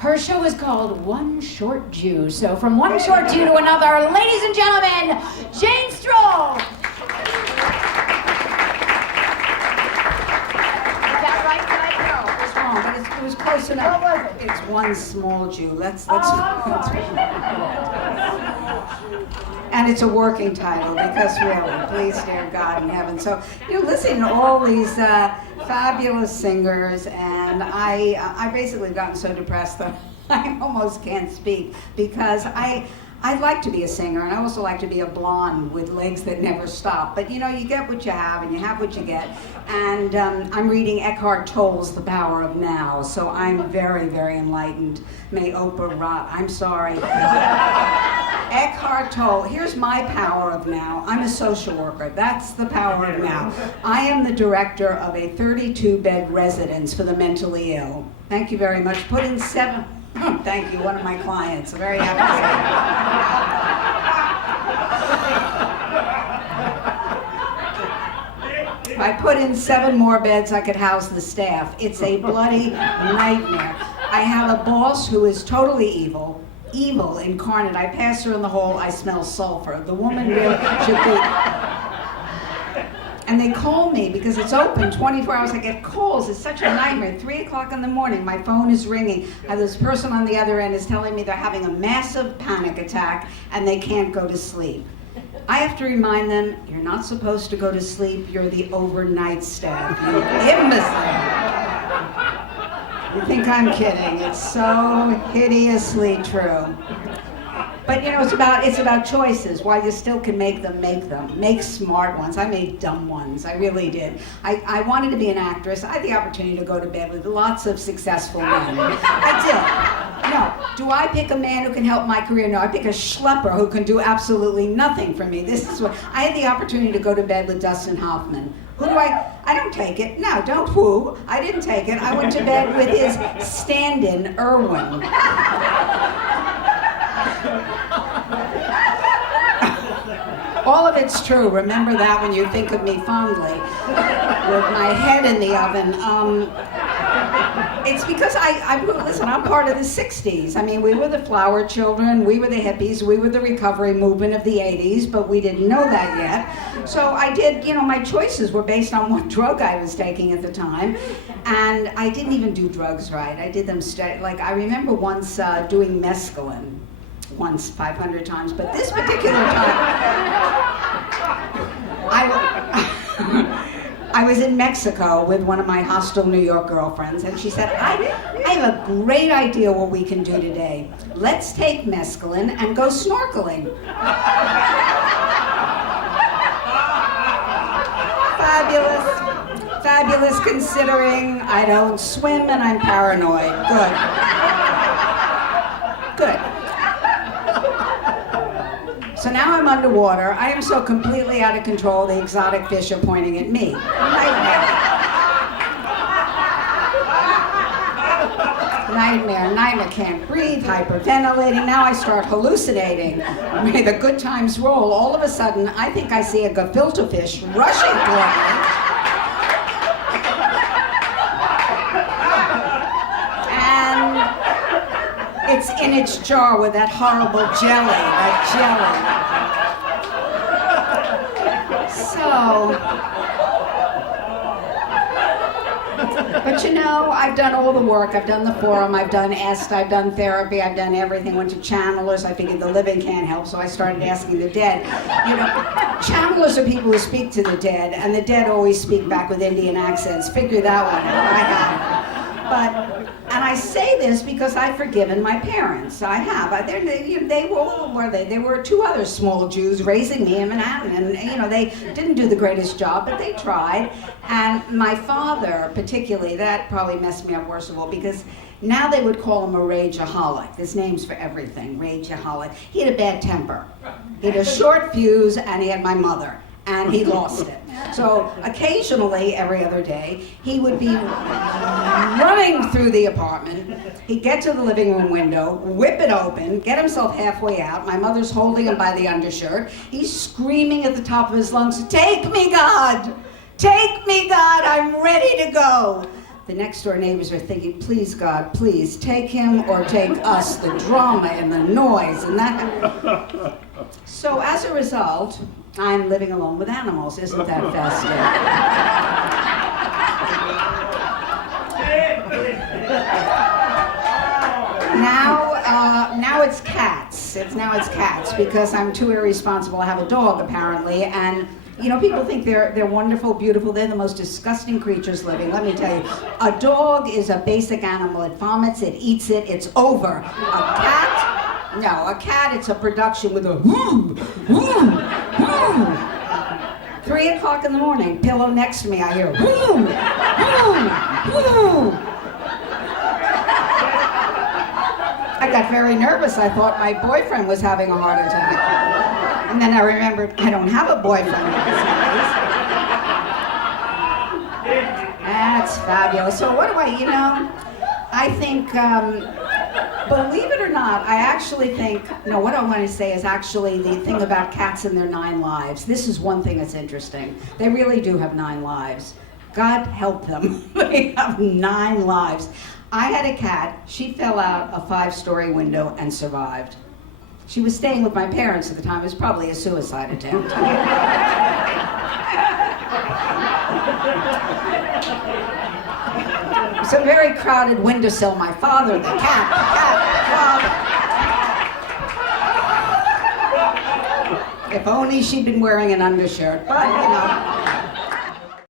Her show is called One Short Jew. So from one short Jew to another, ladies and gentlemen, Jane Stroll. It was close enough. It's one small Jew. Let's and it's a working title because really, please dear God in heaven. So listening to all these fabulous singers, and I basically have gotten so depressed that I almost can't speak because I'd like to be a singer, and I also like to be a blonde with legs that never stop. But you get what you have, and you have what you get. And I'm reading Eckhart Tolle's The Power of Now, so I'm very, very enlightened. May Oprah rot. I'm sorry. Eckhart Tolle, here's my power of now. I'm a social worker. That's the power of now. I am the director of a 32-bed residence for the mentally ill. Thank you very much. Put in 7... Thank you, one of my clients. I'm very happy to say. If I put in 7 more beds, I could house the staff. It's a bloody nightmare. I have a boss who is totally evil incarnate. I pass her in the hall, I smell sulfur. The woman really should be... And they call me because it's open 24 hours. I get calls. It's such a nightmare. 3 o'clock in the morning, my phone is ringing. This person on the other end is telling me they're having a massive panic attack and they can't go to sleep. I have to remind them, you're not supposed to go to sleep. You're the overnight staff. You imbecile. You think I'm kidding. It's so hideously true. But it's about choices. While you still can make them. Make smart ones. I made dumb ones. I really did. I wanted to be an actress. I had the opportunity to go to bed with lots of successful men. I did. No. Do I pick a man who can help my career? No. I pick a schlepper who can do absolutely nothing for me. This is what I had the opportunity to go to bed with Dustin Hoffman. Who do I don't take it. No, don't woo. I didn't take it. I went to bed with his stand-in, Irwin. All of it's true. Remember that when you think of me fondly, with my head in the oven. It's because listen, I'm part of the 60s. I mean, we were the flower children, we were the hippies, we were the recovery movement of the 80s, but we didn't know that yet. So I did, my choices were based on what drug I was taking at the time. And I didn't even do drugs right. I did them I remember once doing mescaline. Once 500 times, but this particular time I was in Mexico with one of my hostile New York girlfriends, and she said, I have a great idea what we can do today. Let's take mescaline and go snorkeling. Fabulous considering I don't swim and I'm paranoid. Good. So now I'm underwater. I am so completely out of control, the exotic fish are pointing at me. Nightmare, can't breathe, hyperventilating. Now I start hallucinating. May the good times roll. All of a sudden, I think I see a gefilte fish rushing toward me. It's in its jar with that horrible jelly, But I've done all the work. I've done the forum, I've done EST, I've done therapy, I've done everything. Went to channelers. I figured the living can't help, so I started asking the dead. Channelers are people who speak to the dead, and the dead always speak back with Indian accents. Figure that one out. I have. And I say this because I've forgiven my parents. I have. They were they were 2 other small Jews raising me in Manhattan, and they didn't do the greatest job, but they tried. And my father, particularly, that probably messed me up worst of all, because now they would call him a rageaholic. His name's for everything, rageaholic. He had a bad temper. He had a short fuse, and he had my mother. And he lost it. So occasionally, every other day, he would be running through the apartment. He'd get to the living room window, whip it open, get himself halfway out. My mother's holding him by the undershirt. He's screaming at the top of his lungs, "Take me, God! Take me, God! I'm ready to go!" the next door neighbors are thinking, please God, please take him or take us, the drama and the noise and that. So as a result, I'm living alone with animals. Isn't that festive? Now it's cats. Now it's cats because I'm too irresponsible to have a dog apparently, and people think they're wonderful, beautiful. They're the most disgusting creatures living. Let me tell you, a dog is a basic animal. It vomits, it eats it, it's over. A cat, no, a cat, it's a production with a whoo, whoo, whoo. 3 o'clock in the morning, pillow next to me, I hear whoo, whoo, whoo. I got very nervous. I thought my boyfriend was having a heart attack. And then I remembered I don't have a boyfriend these days. That's fabulous. So what do I think, believe it or not, I actually think, what I want to say is actually the thing about cats and their 9 lives. This is one thing that's interesting. They really do have 9 lives. God help them. They have 9 lives. I had a cat. She fell out a 5-story window and survived. She was staying with my parents at the time. It was probably a suicide attempt. It was a very crowded windowsill. My father, the cat, the father. If only she'd been wearing an undershirt, but